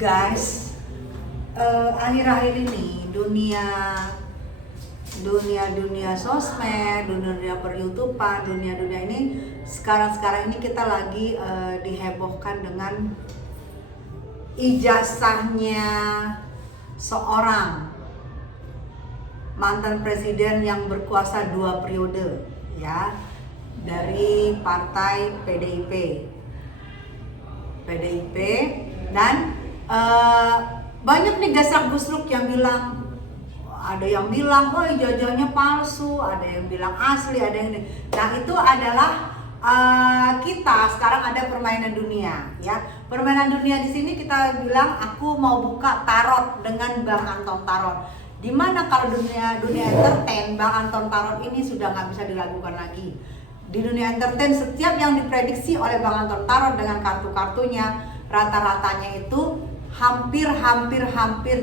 Guys, akhir-akhir ini dunia sosmed, dunia per-YouTubean, dunia ini sekarang ini kita lagi dihebohkan dengan ijazahnya seorang mantan presiden yang berkuasa 2 periode, ya, dari partai PDIP dan banyak nih gasrak-gusruk yang bilang, ada yang bilang oh ijazahnya palsu, ada yang bilang asli, ada yang nah itu adalah kita sekarang ada permainan dunia, ya. Permainan dunia di sini kita bilang aku mau buka tarot dengan Bang Anton Tarot. Dimana kalau dunia entertain, Bang Anton Tarot ini sudah nggak bisa diragukan lagi. Di dunia entertain setiap yang diprediksi oleh Bang Anton Tarot dengan kartu-kartunya rata-ratanya itu hampir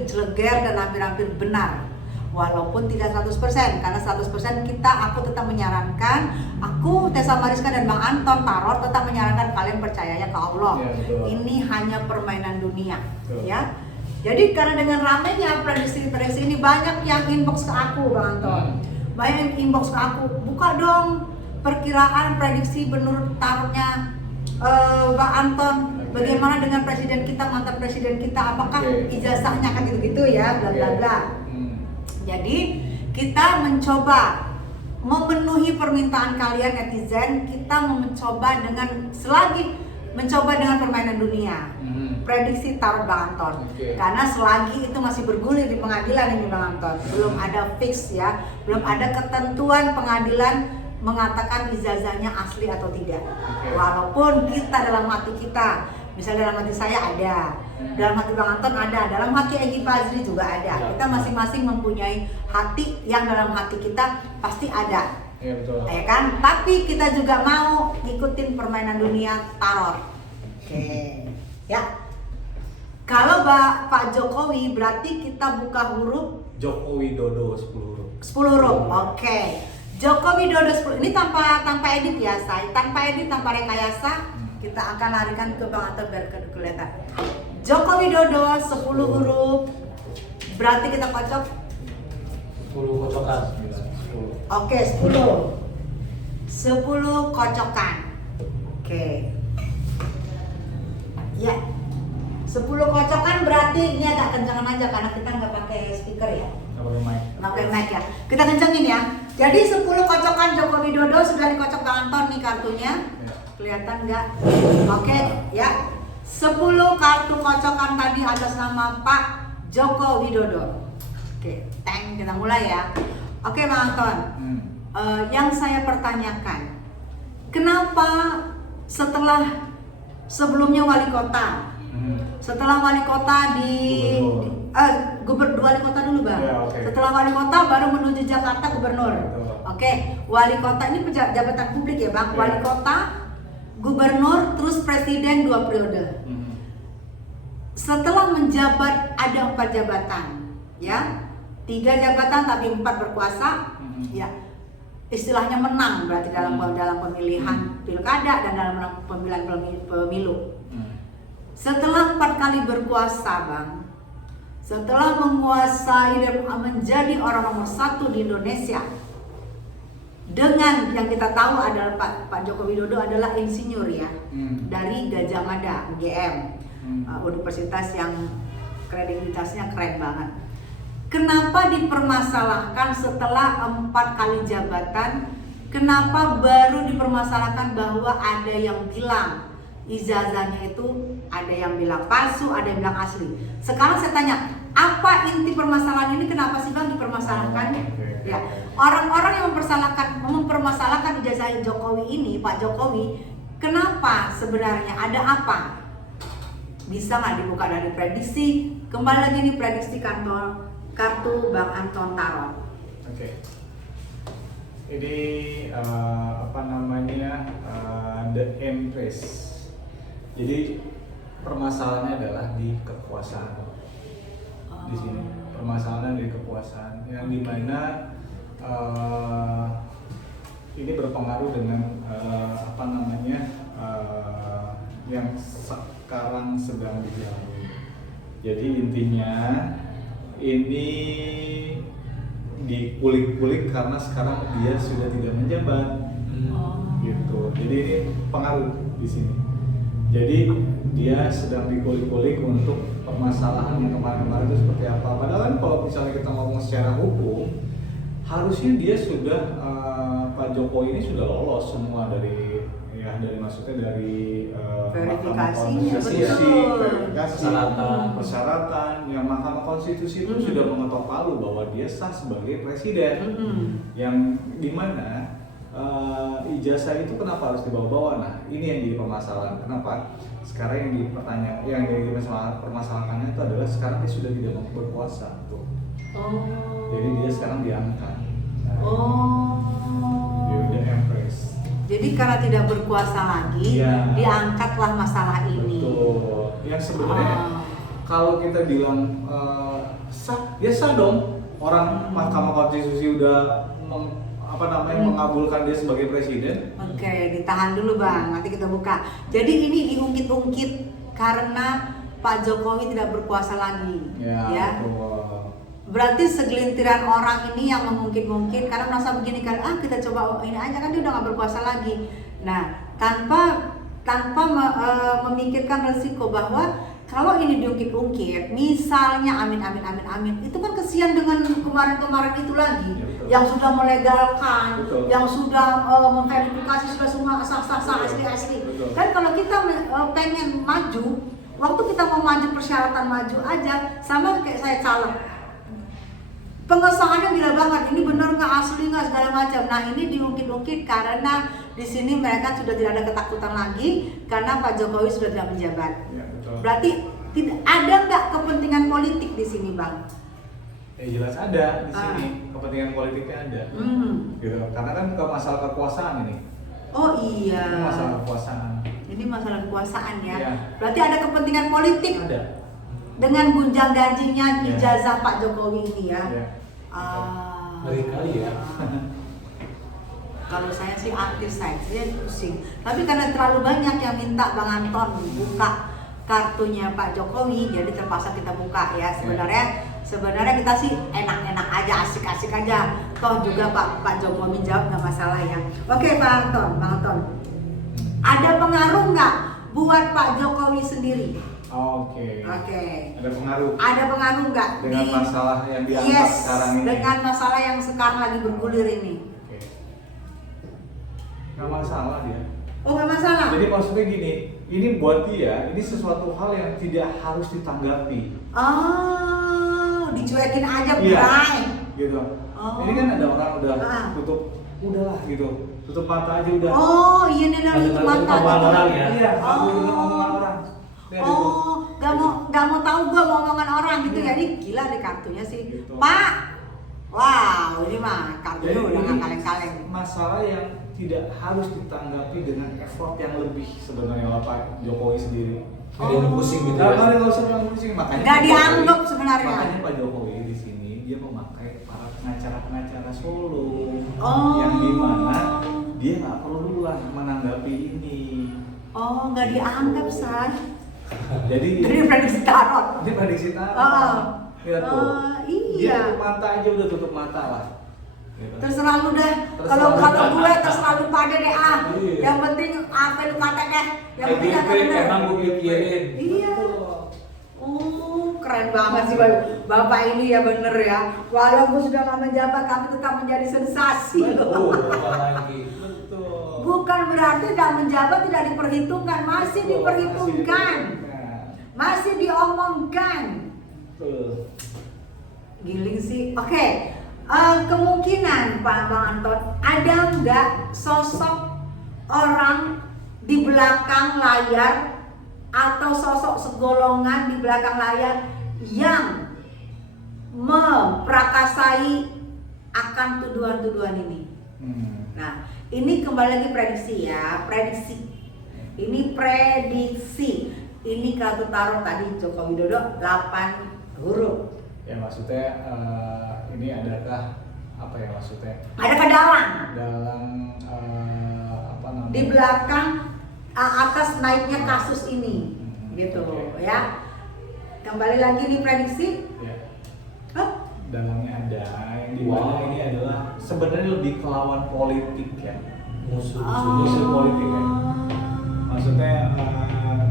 jeleger dan hampir benar. Walaupun tidak 100%, karena 100% aku tetap menyarankan, aku Tessa Mariska dan Bang Anton Tarot tetap menyarankan kalian percayanya ke Allah. Ya, ini hanya permainan dunia, ya. Jadi karena dengan ramainya prediksi ini banyak yang inbox ke aku, Bang Anton. Banyak yang inbox ke aku, buka dong perkiraan prediksi menurut tarotnya Bang Anton. Bagaimana dengan presiden kita, mantan presiden kita, apakah ijazahnya kan gitu-gitu ya, bla bla bla. Jadi kita mencoba memenuhi permintaan kalian netizen, kita mencoba dengan permainan dunia. Prediksi tarot Bang Anton. Karena selagi itu masih bergulir di pengadilan ini Bang Anton, belum ada fix ya, belum ada ketentuan pengadilan mengatakan ijazahnya asli atau tidak. Walaupun kita dalam hati kita, misalnya dalam hati saya ada, dalam hati Bang Anton ada, dalam hati Egy Fazri juga ada. Kita masing-masing mempunyai hati yang dalam hati kita pasti ada. Ya, betul. Ya kan? Tapi kita juga mau ikutin permainan dunia tarot. Ya. Kalau Pak Jokowi berarti kita buka huruf Jokowi Dodo 10 huruf. 10 huruf. Jokowi Dodo 10. Ini tanpa edit ya, tanpa edit, tanpa rekayasa. Kita akan larikan ke Bang Anton biar kelihatan. Jokowi Dodo 10 huruf. Berarti kita kocok 10 kocokan. 10 kocokan. Ya. 10 kocokan berarti ini agak kencangan aja karena kita nggak pakai speaker ya. Nggak pakai mic ya. Kita kencengin ya. Jadi 10 kocokan Jokowi Dodo sudah dikocok Bang Anton nih kartunya. Kelihatan nggak? Ya. 10 kartu kocokan tadi atas nama Pak Joko Widodo. Kita mulai ya. Bang Anton. Yang saya pertanyakan, kenapa sebelumnya wali kota, setelah wali kota wali kota dulu Bang. Setelah wali kota baru menuju Jakarta gubernur. Wali kota ini jabatan publik ya Bang. Wali kota, gubernur, terus presiden 2 periode. Setelah menjabat ada 4 jabatan, ya, 3 jabatan tapi 4 berkuasa, ya, istilahnya menang berarti dalam pemilihan pilkada dan dalam pemilihan pemilu. Setelah 4 kali berkuasa Bang, setelah menguasai dan menjadi orang nomor 1 di Indonesia, dengan yang kita tahu adalah Pak Joko Widodo adalah insinyur ya, dari Gajah Mada UGM, universitas yang kredibilitasnya keren banget. Kenapa dipermasalahkan setelah 4 kali jabatan? Kenapa baru dipermasalahkan bahwa ada yang bilang ijazahnya itu, ada yang bilang palsu, ada yang bilang asli. Sekarang saya tanya, apa inti permasalahan ini? Kenapa sih Bang dipermasalahkan? Ya, orang-orang yang mempermasalahkan ijazah Jokowi ini, Pak Jokowi, kenapa sebenarnya? Ada apa? Bisa nggak dibuka dari prediksi? Kembali lagi nih prediksi kartu Bang Anton Tarot. Ini the Empress. Jadi permasalahannya adalah di kekuasaan. Di sini permasalahan di kekuasaan yang dimana ini berpengaruh dengan yang sekarang sedang dijalani. Jadi intinya ini dikulik-kulik karena sekarang dia sudah tidak menjabat. Gitu. Jadi ini pengaruh di sini. Jadi dia sedang dikulik-kulik untuk permasalahan yang kemarin-kemarin itu seperti apa. Padahal kan kalau misalnya kita ngomong secara hukum, harusnya dia sudah Pak Jokowi ini sudah lolos semua dari maksudnya dari Mahkamah Konstitusi, verifikasi, persyaratan yang Mahkamah Konstitusi itu sudah mengetok palu bahwa dia sah sebagai presiden. Yang dimana ijazah itu kenapa harus dibawa-bawa? Nah, ini yang jadi permasalahan. Kenapa? Sekarang yang jadi permasalahannya itu adalah sekarang dia sudah tidak berkuasa tuh. Jadi dia sekarang diangkat. Dia udah empress. Jadi karena tidak berkuasa lagi, diangkatlah masalah ini. Betul. Yang sebenarnya kalau kita bilang sah, ya sah dong. Orang Mahkamah Konstitusi udah mengabulkan dia sebagai presiden. Oke, ditahan dulu Bang, nanti kita buka. Jadi ini diungkit-ungkit karena Pak Jokowi tidak berkuasa lagi. Ya. Betul. Berarti segelintiran orang ini yang mengungkit-ungkit karena merasa begini kan, kita coba ini aja kan dia udah nggak berkuasa lagi. Nah, tanpa memikirkan resiko bahwa kalau ini diungkit-ungkit, misalnya amin, itu kan kesian dengan kemarin-kemarin itu lagi, yang sudah melegalkan, yang sudah memverifikasi sudah semua sah asli. Kan kalau kita pengen maju, waktu kita mau maju persyaratan maju aja, sama kayak saya caleg. Pengesahannya gila banget, ini benar nggak, asli nggak, segala macam. Nah ini diungkit-ungkit karena di sini mereka sudah tidak ada ketakutan lagi karena Pak Jokowi sudah tidak menjabat. Berarti tidak ada nggak kepentingan politik di sini, Bang? Jelas ada di sini, kepentingan politiknya ada. Gitu. Karena kan masalah kekuasaan ini. Oh iya. Ini masalah kekuasaan. Ini masalah kekuasaan ya. Iya. Berarti ada kepentingan politik. Ada. Dengan gunjang gajinya ijazah Pak Jokowi ini ya. Ngeri kali ya. Kalau saya sih artis saya pusing. Tapi karena terlalu banyak yang minta Bang Anton buka kartunya Pak Jokowi, jadi terpaksa kita buka ya. Sebenarnya kita sih enak-enak aja, asik-asik aja. Toh juga Pak Jokowi jawab nggak masalah ya. Oke Bang Anton. Ada pengaruh nggak buat Pak Jokowi sendiri? Oke. Ada pengaruh. Ada pengaruh nggak dengan masalah yang diangkat sekarang ini? Dengan masalah yang sekarang lagi bergulir ini. Oke. Nggak masalah dia. Oh nggak masalah. Jadi maksudnya gini, ini buat dia ini sesuatu hal yang tidak harus ditanggapi. Dicuekin aja Iya. Bray. Gitu. Ini kan ada orang udah udahlah gitu. Tutup mata aja udah. Oh iya nih tutup mata. Orang ya. Iya. Omongan orang. Gak mau tahu gua mau omongan orang gitu ya. Ini gila deh kartunya sih. Gitu. Pak. Wow, ini mah kartunya udah gak kaleng-kaleng. Masalah yang tidak harus ditanggapi dengan effort yang lebih sebenarnya oleh Pak Jokowi sendiri. Ada yang pusing gitu ya. Nggak usah yang pusing, makanya. Nggak dianggap sebenarnya. Makanya Pak Jokowi di sini dia memakai para pengacara solo, Oh. yang dimana dia nggak perlu lah menanggapi ini. Oh, nggak dianggap say. Jadi Ini prediksi tarot. Ini prediksi tarot. Lihat tuh. Iya. Dia tutup mata aja udah tutup mata lah. Gitu. Terserah lu dah. Kalau gue terserah lu pada deh Iya. Yang penting apa lu kata deh. Yang penting kata Pikir, bener. emang gue pikirin. Iya. Keren banget sih Bapak ini ya bener ya. Walaupun sudah nggak menjabat tapi tetap menjadi sensasi. Lagi. Betul. Bukan berarti tidak menjabat tidak diperhitungkan, masih Betul, diperhitungkan, masih diomongkan. Betul. Giling sih. Oke. Kemungkinan Bang Anton ada nggak sosok orang di belakang layar atau sosok segolongan di belakang layar yang memprakasai akan tuduhan-tuduhan ini? Nah, ini kembali lagi prediksi ya, prediksi. Ini prediksi. Ini kartu tarot tadi Joko Widodo 8 huruf. Ya maksudnya ini adakah apa ya maksudnya? Adakah dalang? Dalam apa namanya? Di belakang atas naiknya kasus ini, gitu Oke. ya. Kembali lagi nih prediksi. Ya. Hah? Dalangnya ada yang di mana ini adalah sebenarnya lebih ke lawan politik ya. Musuh. Musuh politik ya. Maksudnya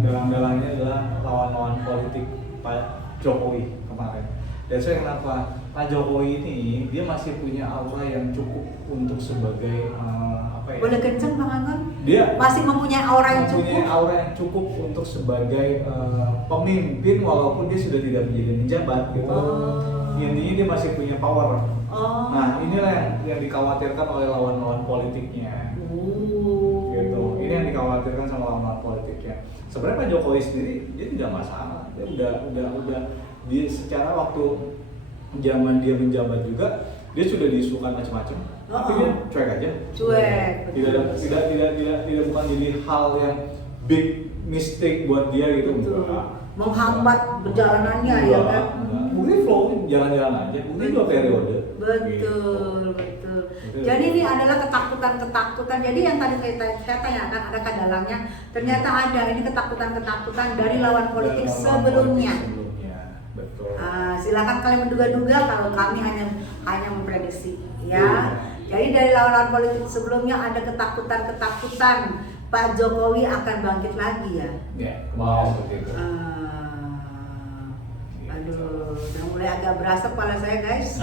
dalang-dalangnya adalah lawan-lawan politik Pak Jokowi kemarin. Dan saya kenapa Pak Jokowi ini dia masih punya aura yang cukup untuk sebagai apa ya? Boleh kenceng Bang Anton? Dia Masih mempunyai aura yang mempunyai cukup. aura yang cukup untuk sebagai pemimpin walaupun dia sudah tidak menjadi menjabat gitu. Intinya dia masih punya power. Oh. Nah inilah yang dikhawatirkan oleh lawan-lawan politiknya. Gitu. Ini yang dikhawatirkan sama lawan-lawan politiknya. Sebenarnya Pak Jokowi sendiri dia tidak masalah. Dia udah dia secara waktu zaman dia menjabat juga dia sudah diisukan macam-macam. Tapi dia cuek aja. Cuek. Tidak bukan jadi hal yang big mistake buat dia gitu. Betul. Enggak. Menghambat perjalanannya ya kan. Mungkin flow jalan-jalan aja. Mungkin 2 periode. Betul. Jadi ini adalah ketakutan. Jadi yang tadi saya tanyakan adakah dalangnya? Ternyata ada. Ini ketakutan dari lawan politik sebelumnya. Betul. Silakan kalian menduga-duga, kalau kami hanya memprediksi ya. Jadi dari lawan politik sebelumnya ada ketakutan Pak Jokowi akan bangkit lagi ya. Ya, wow begitu. Aduh, udah mulai agak berasa kepala saya guys.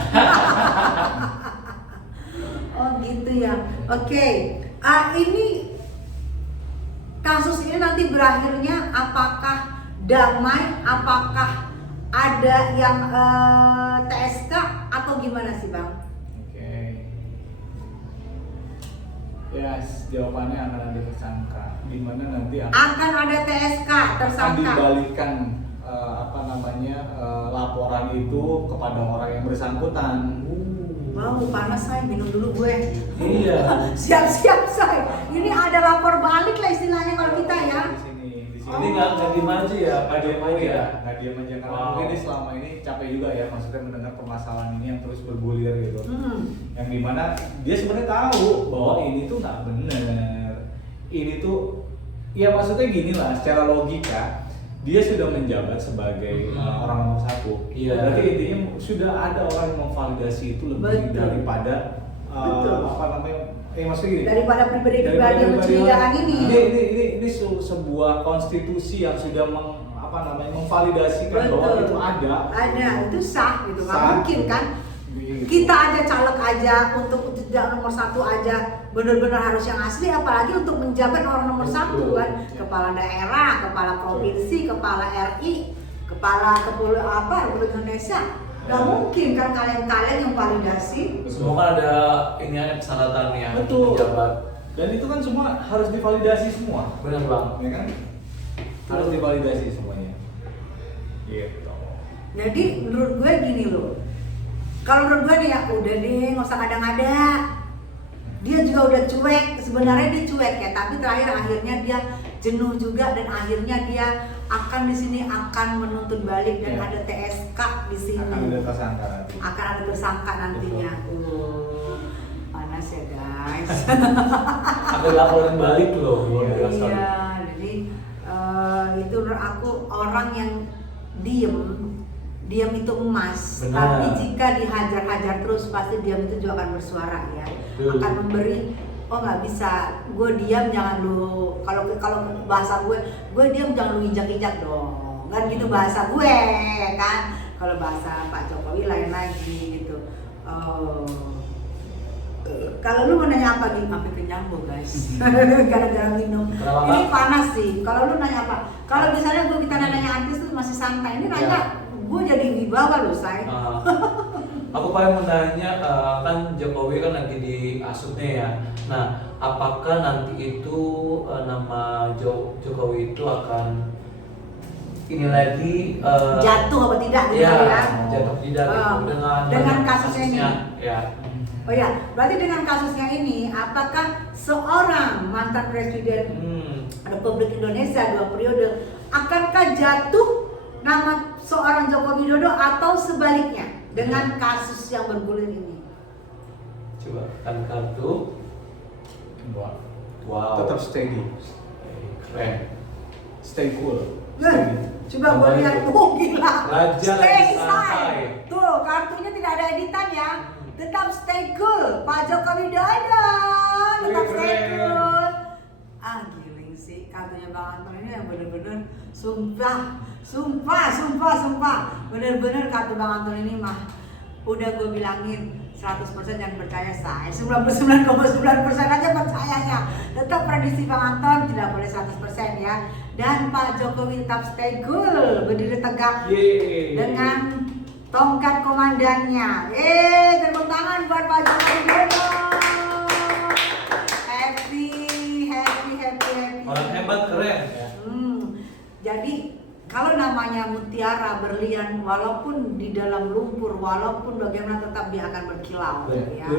Oh gitu ya. Oke. Ini kasus ini nanti berakhirnya apakah damai? Apakah ada yang TSK atau gimana sih Bang? Oke. Yes, jawabannya akan ada tersangka. Di mana nanti Akan ada TSK akan tersangka. dibalikan laporan itu kepada orang yang bersangkutan. Wow, panas say, minum dulu gue. Iya. Siap say. Ini ada lapor balik lah istilahnya kalau kita ya. Di sini. Ini nggak dimaju ya Pak Jokowi ya. Nggak diam aja karena Wow. mungkin dia selama ini capek juga ya, maksudnya mendengar permasalahan ini yang terus bergulir gitu. Yang dimana dia sebenarnya tahu bahwa ini tuh nggak benar. Ini tuh ya maksudnya gini lah, secara logika dia sudah menjabat sebagai orang nomor 1. Iya. Berarti intinya sudah ada orang yang memvalidasi itu lebih Betul. daripada Betul. apa namanya? Maksudnya gini. Daripada pribadi-pribadi yang mencurigakan ini. Ini sebuah konstitusi yang sudah memvalidasikan bahwa itu ada. Ada, itu sah gitu. Nggak Sah. mungkin kan? Gitu. Kita aja caleg aja untuk tidak nomor 1 aja benar-benar harus yang asli, apalagi untuk menjabat orang nomor 1 Betul. kan, kepala daerah, kepala provinsi, kepala RI, kepala Republik Indonesia. Gak mungkin kan kalian yang validasi. Semua kan ada ini ada persyaratannya. Betul. Pejabat. Dan itu kan semua harus divalidasi semua, Benar Bang. ya kan? Harus divalidasi semuanya. Gitu. Jadi menurut gue gini loh, kalau menurut gue nih ya udah deh nggak usah ngada-ngada. Dia juga udah cuek, sebenarnya dia cuek ya, tapi terakhir akhirnya dia jenuh juga dan akhirnya dia akan di sini akan menuntut balik dan Ya. ada TSK di sini. Akan ada tersangka nanti. Akan ada tersangka nantinya. Panas ya guys. Ada laporan balik loh. Luar biasa. Iya, jadi itu menurut aku orang yang diem itu emas. Benar. Tapi jika dihajar-hajar terus pasti diam itu juga akan bersuara ya. Betul. Akan memberi, oh nggak bisa, gue diam jangan lu, kalau bahasa gue diam jangan lu injak-injak dong, kan gitu bahasa gue kan. Kalau bahasa Pak Jokowi lain lagi gitu. Kalau lu mau nanya apa nih? Sampai kenyang gue guys. Gara-gara minum. Kenapa, Ini Kak? panas sih. Kalau lu nanya apa? Kalau misalnya kita nanya artis tuh masih santai. Ini nanya gue jadi wibawa loh say. Aku paling mau nanya, kan Jokowi kan lagi di asupnya ya. Nah, apakah nanti itu nama Jokowi itu akan ini lagi Jatuh apa tidak gitu ya, ya? jatuh tidak gitu, dengan kasusnya ini. Ya. Oh ya, berarti dengan kasusnya ini, apakah seorang mantan presiden Republik Indonesia 2 periode akankah jatuh nama seorang Joko Widodo atau sebaliknya dengan kasus yang bergulir ini? Coba kan kartu. Wow. Tetap steady, Keren. stay cool. Nah, Steady. Coba gue Apa lihat, itu? gila. Raja Stay lagi inside. santai. Tuh, kartunya tidak ada editan ya. Tetap stay cool. Pak Joko Widodo. Tetap stay Keren. cool. Giling sih. Kartunya Bang Anton ini yang bener-bener sumpah. Bener-bener kartu Bang Anton ini mah. Udah gue bilangin 100% jangan percaya saya. 99,9% aja percayanya. Tetap prediksi Bang Anton tidak boleh 100% ya. Dan Pak Jokowi tetap stay cool, berdiri tegak Yeay. dengan tongkat komandannya. Tepuk tangan buat Pak Jokowi Widodo. Happy. Orang hebat, keren ya. Jadi kalau namanya mutiara berlian, walaupun di dalam lumpur, walaupun bagaimana tetap dia akan berkilau, ya.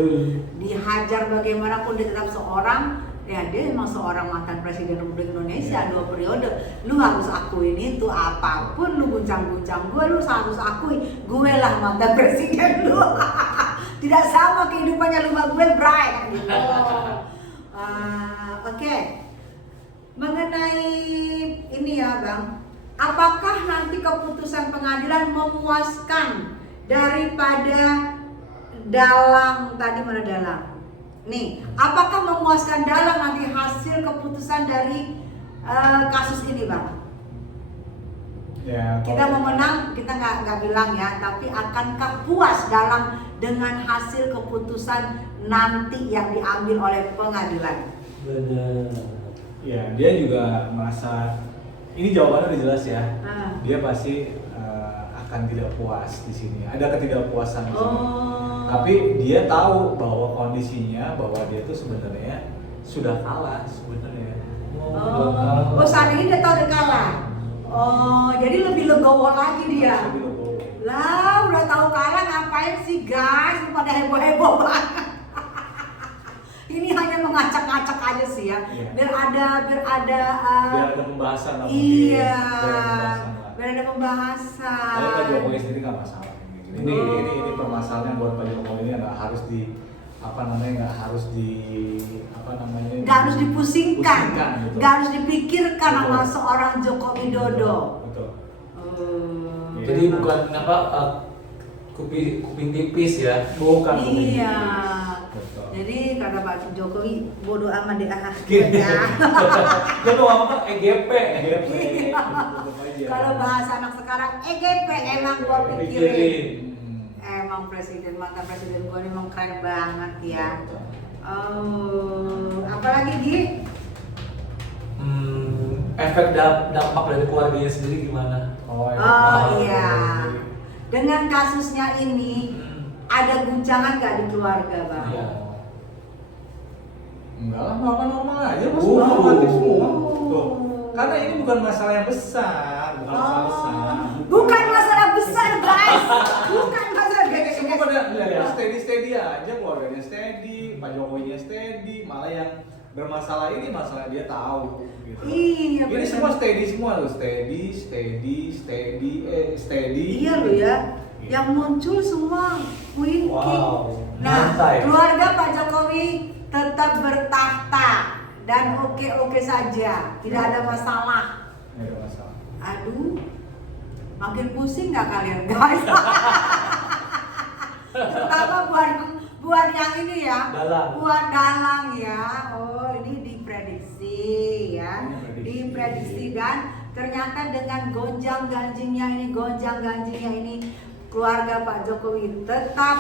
Dihajar bagaimanapun dia tetap seorang. Ya dia memang seorang mantan presiden Republik Indonesia 2 periode. Lu harus akuin itu, apapun lu guncang-guncang gue, lu harus akui gue lah mantan presiden lu. Tidak sama kehidupannya lu sama gue, Bray gitu. Oke. Mengenai ini ya Bang, apakah nanti keputusan pengadilan memuaskan daripada dalang tadi mana dalang? Nih, apakah memuaskan dalam nanti hasil keputusan dari kasus ini, Bang? Ya, Kita mau menang, kita nggak bilang ya, tapi akankah puas dalam dengan hasil keputusan nanti yang diambil oleh pengadilan? Benar. Ya, dia juga merasa ini jawabannya udah jelas ya. Dia pasti akan tidak puas di sini. Ada ketidakpuasan di sini. Tapi dia tahu bahwa kondisinya bahwa dia tuh sebenarnya sudah kalah sebenarnya. Saat ini dia tahu dia kalah. Jadi lebih legowo lagi dia. Lebih legowo. Lah, udah tahu kalah ngapain sih guys? Pada heboh-heboh banget. Ini hanya mengacak-acak aja sih ya. Iya. Biar ada Pembahasan lah. iya. Mungkin. Biar ada pembahasan. Tapi Pak Jokowi sendiri nggak masalah. Ini permasalahan buat Pak Jokowi ini nggak harus Nggak harus dipusingkan, gitu. nggak harus dipikirkan sama Betul. seorang Joko Widodo. Betul. Jadi bukan kuping tipis ya, bukan kuping Iya. tipis. Betul. Jadi kata Pak Jokowi bodoh amat deh ya. Dia mau apa? EGP. Kalau bahasa anak sekarang EGP emang gua pikirin. Emang mantan presiden gua ini emang keren banget ya. Apalagi Gi? Efek dampak dari keluarganya sendiri gimana? Iya. Dengan kasusnya ini ada guncangan gak di keluarga Bang? Iya. Enggak lah, normal aja, Mas. Normatif semua. Tuh. Karena ini bukan masalah yang besar, bukan masalah besar. Bukan masalah besar guys. Bukan masalah Semua pada Iya. steady aja, keluarganya steady, Pak Jokowinya steady, malah yang bermasalah ini masalah dia tahu gitu. Iya, Ini bener. semua steady semua loh, steady. Iya loh ya. Yang muncul semua Queen Wow, King. Nah, mantai. keluarga Pak Jokowi tetap bertahta dan oke saja, tidak ada masalah. Nggak ada masalah. Aduh, makin pusing nggak kalian guys? Terutama buat yang ini ya, Dalang. buat dalang ya. Oh ini diprediksi ya, diprediksi dan ternyata dengan gonjang ganjingnya ini keluarga Pak Jokowi tetap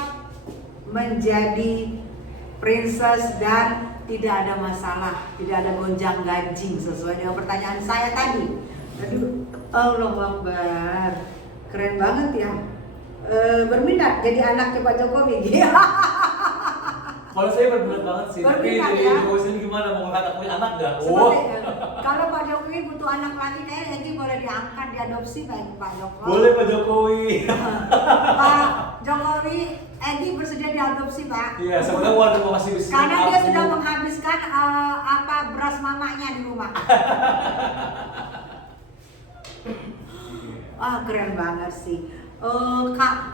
menjadi princess dan tidak ada masalah, tidak ada gonjang ganjing sesuai dengan pertanyaan saya tadi. Aduh, Allahu Akbar, keren banget ya. Berminat jadi anaknya Pak Jokowi. Kalau saya berminat banget sih, tapi Berminat, dari ya? Jokowi sendiri gimana? Mau ngangkat punya anak nggak? Seperti, kalau Pak Jokowi butuh anak lagi, kayaknya Egi boleh diangkat, diadopsi baik Pak Jokowi. Boleh Pak Jokowi. Pak Jokowi, Egi bersedia diadopsi Pak. Iya, sebenarnya waduh masih bisa. Karena dia sudah menghabiskan beras mamanya di rumah. Wah keren banget sih.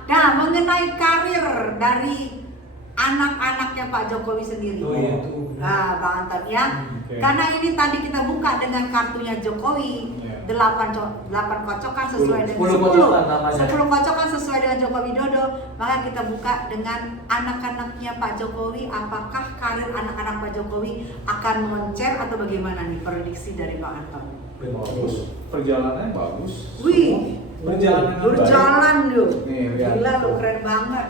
Nah mengenai karir dari anak-anaknya Pak Jokowi sendiri. Oh iya tuh. Nah Bang Anton ya. Oke. Karena ini tadi kita buka dengan kartunya Jokowi. Iya. 8 kocokan sesuai dengan 10 kocokan namanya. 10 kocokan sesuai dengan Joko Widodo. Maka kita buka dengan anak-anaknya Pak Jokowi. Apakah karir anak-anak Pak Jokowi akan moncer atau bagaimana nih prediksi dari Bang Anton? Bagus, perjalanannya bagus. Wih, berjalan yuk. Nih, lihat. Gila lu, keren banget.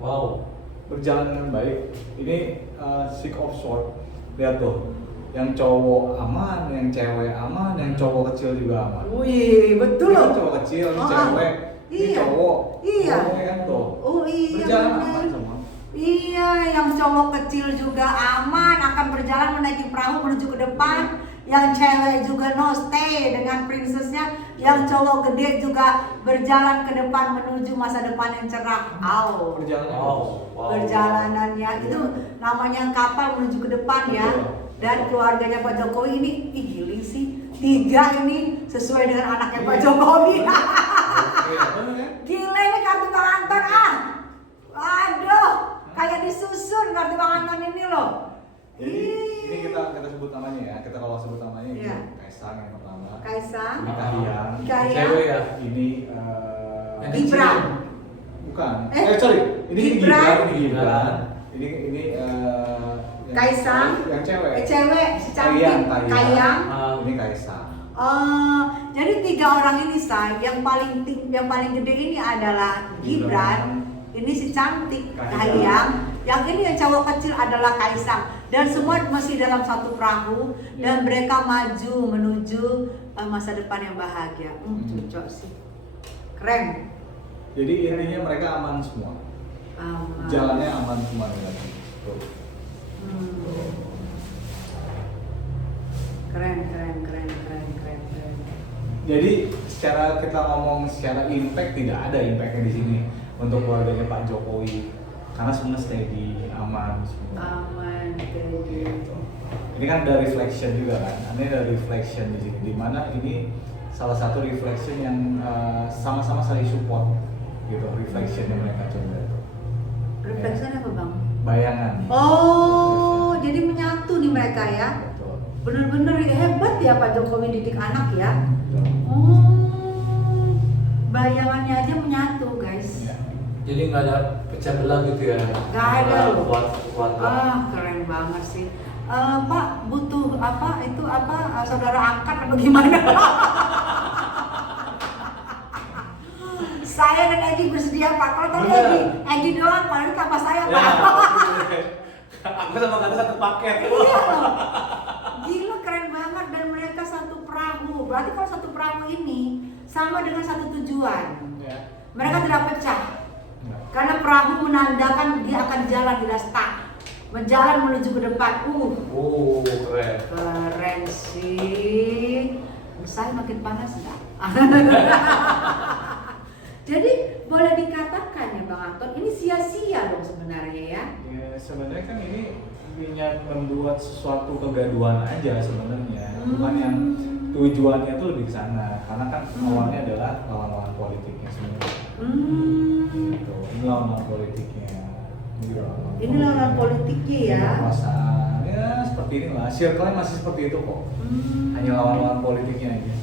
Wow. Berjalan dengan baik. Ini sick of sword. Lihat tuh, yang cowok aman, yang cewek aman, yang cowok kecil juga aman. Wih, betul Ini kan loh. cowok kecil, ini Oh, cewek, ini iya. cowok. Iya. Cowok kan tuh. Oh iya. Berjalan bener. aman semua. Iya, yang cowok kecil juga aman, akan berjalan menaiki perahu menuju ke depan. Yang cewek juga no stay dengan princessnya. Yang cowok gede juga berjalan ke depan menuju masa depan yang cerah. Au. Perjalanan. Wow. Perjalanannya itu namanya kapal menuju ke depan ya. Dan keluarganya Pak Jokowi ini, ih giling sih. 3 ini sesuai dengan anaknya Pak Jokowi. Oke, bener kan? Gila ini kartu Bang Anton ah. Aduh, kayak disusun kartu Bang Anton ini loh. Jadi ini kita sebut namanya ya. Kita kalau sebut namanya ini Iya. Kaisang yang pertama. Kaisang, Ini Kahiyang. Kahiyang. Cewek ya. Ini Yang Gibran. bukan. Eh, Sorry. Ini Gibran. Ini Gibran. Ini Kaisang. yang cewek. Cewek si cantik, Kahiyang. Kahiyang. Ini Kaisang. Jadi 3 orang ini say, yang paling gede ini adalah Gibran. Ini si cantik Kahiyang. Yang ini yang cowok kecil adalah Kaisang. Dan semua masih dalam satu perahu dan mereka maju menuju masa depan yang bahagia. Cocok sih. Keren. Jadi intinya mereka aman semua. Aman. Jalannya aman semua lagi. Tuh. Keren. Jadi secara kita ngomong secara impact, tidak ada impactnya di sini untuk keluarganya Pak Jokowi karena semua steady, aman semua. Aman, Gitu. Ini kan ada reflection juga kan, ini ada reflection di sini, dimana ini salah satu reflection yang sama-sama saling support, gitu, reflectionnya mereka coba itu. Reflection apa bang? Bayangan. Oh, jadi menyatu nih mereka ya. Betul. Bener-bener hebat ya Pak Jokowi didik anak ya. Betul. Bayangannya aja menyatu guys. Ya. Jadi nggak ada pecah belah gitu ya? Nggak ada loh. Buat keluarga. Keren banget sih. Pak butuh saudara angkat atau gimana? Saya dan Egi bersedia Pak. Kalau tadi Egi doang, Pak itu tanpa saya Ya, Pak. aku sama Kata satu paket. Iya loh. Gila keren banget dan mereka satu perahu. Berarti kalau satu perahu ini sama dengan satu tujuan. Ya. Mereka tidak pecah. Ya. Karena perahu menandakan dia akan jalan tidak stuck. Berjalan menuju ke depan. Keren. Keren sih. Saya makin panas enggak? Jadi boleh dikatakan ya Bang Anton, ini sia-sia dong sebenarnya ya? Ya sebenarnya kan ini ingin membuat sesuatu kegaduhan aja sebenarnya, bukan yang tujuannya tuh lebih ke sana, karena kan awalnya adalah lawan-lawan politiknya semua. Gitu. Ini lawan-lawan politiknya. Ini lawan politiknya ya? Kekuasaan, ya seperti inilah. Circle-nya masih seperti itu kok. Hanya lawan-lawan politiknya aja.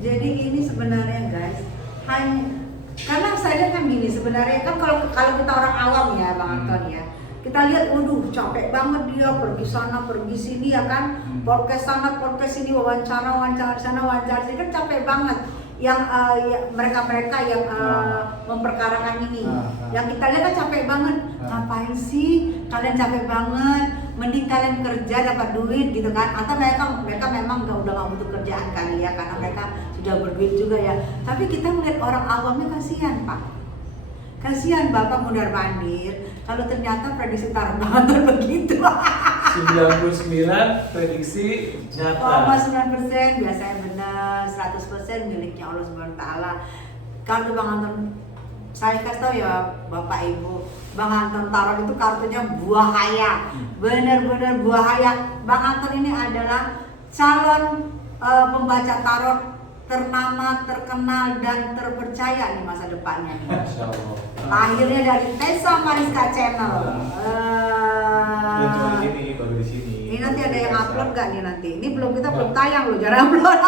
Jadi ini sebenarnya guys, hanya karena saya lihat kan gini sebenarnya kan kalau kita orang awam ya Bang Anton ya, kita lihat waduh capek banget dia pergi sana pergi sini ya kan, podcast sana podcast sini, wawancara sana wawancara sini kan capek banget. Yang mereka yang memperkarakan ini, yang kita lihat kan capek banget. Ngapain sih kalian capek banget? Mending kalian kerja dapat duit gitu kan? Atau mereka memang udah nggak butuh kerjaan kali ya, karena mereka sudah berduit juga ya. Tapi kita melihat orang awamnya kasihan Pak. Kasihan Bapak mundar mandir kalau ternyata prediksi taruh Anton begitu. 99 prediksi nyata. 9% biasanya benar, 100% miliknya Allah Subhanahu wa taala. Kartu Bang Anton, saya kasih tahu ya Bapak Ibu, Bang Anton Tarot itu kartunya buahaya. Benar-benar buahaya. Bang Anton ini adalah calon pembaca tarot ternama, terkenal dan terpercaya di masa depannya. Masya Allah. Lahirnya dari Tessa Mariska Channel. Dan cuma di sini, baru di sini. Ini nanti ada yang upload nggak nih nanti? Ini kita belum tayang loh, jangan upload.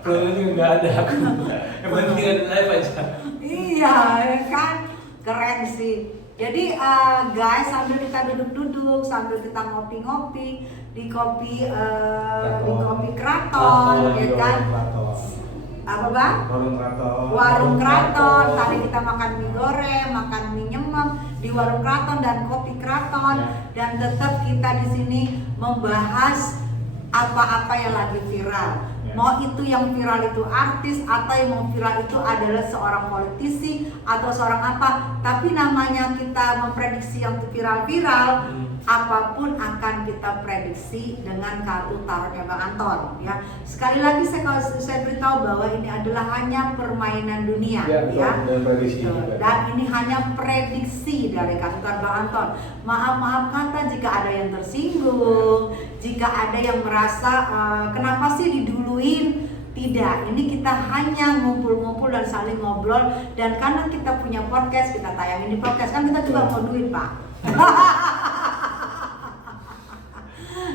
Problemnya nggak ada aku. Yang penting ada live aja. Iya, ya kan? Keren sih. Jadi guys, sambil kita duduk-duduk, sambil kita ngopi-ngopi di kopi Kraton, ya kan? Apa bang? Warung Kraton. Tadi kita makan mie goreng, makan mie nyemem di warung Kraton dan kopi Kraton, dan tetap kita di sini membahas apa-apa yang lagi viral. Mau itu yang viral itu artis, atau yang mau viral itu adalah seorang politisi atau seorang apa, tapi namanya kita memprediksi yang viral-viral, apapun akan kita prediksi dengan kartu tarotnya Bang Anton, ya. Sekali lagi saya beritahu bahwa ini adalah hanya permainan dunia, ya. Dan ini hanya prediksi dari kartu tarot Bang Anton. Maaf kata jika ada yang tersinggung, jika ada yang merasa kenapa sih diduluin. Tidak, ini kita hanya ngumpul-ngumpul dan saling ngobrol, dan karena kita punya podcast, kita tayangin di podcast, kan kita juga mau duit Pak.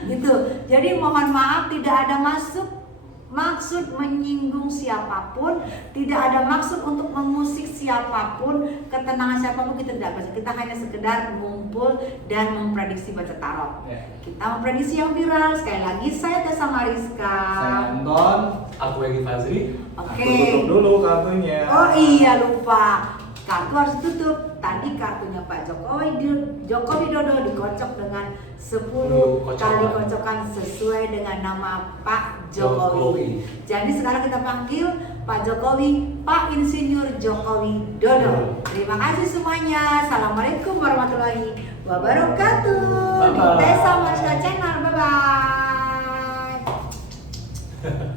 Gitu. Jadi mohon maaf, tidak ada maksud menyinggung siapapun, tidak ada maksud untuk mengusik siapapun, ketenangan siapapun kita tidak bisa. Kita hanya sekedar ngumpul dan memprediksi baca tarot. Kita memprediksi yang viral. Sekali lagi saya Tessa Mariska. Saya Anton. Aku Egi Fazri. Oke. Aku tutup dulu kartunya. Oh iya, lupa. Kartu harus tutup. Tadi kartunya Pak Joko Widodo dikocok dengan 10 kali kocokan sesuai dengan nama Pak Jokowi. Jadi sekarang kita panggil Pak Jokowi, Pak Insinyur Joko Widodo. Terima kasih semuanya. Assalamualaikum warahmatullahi wabarakatuh. Di Tessa Mariska Channel. Bye bye.